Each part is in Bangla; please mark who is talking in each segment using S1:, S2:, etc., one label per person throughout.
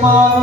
S1: irmão.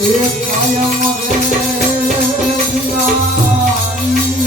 S1: કાયમ રે દિલાની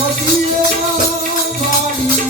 S1: Só que eu não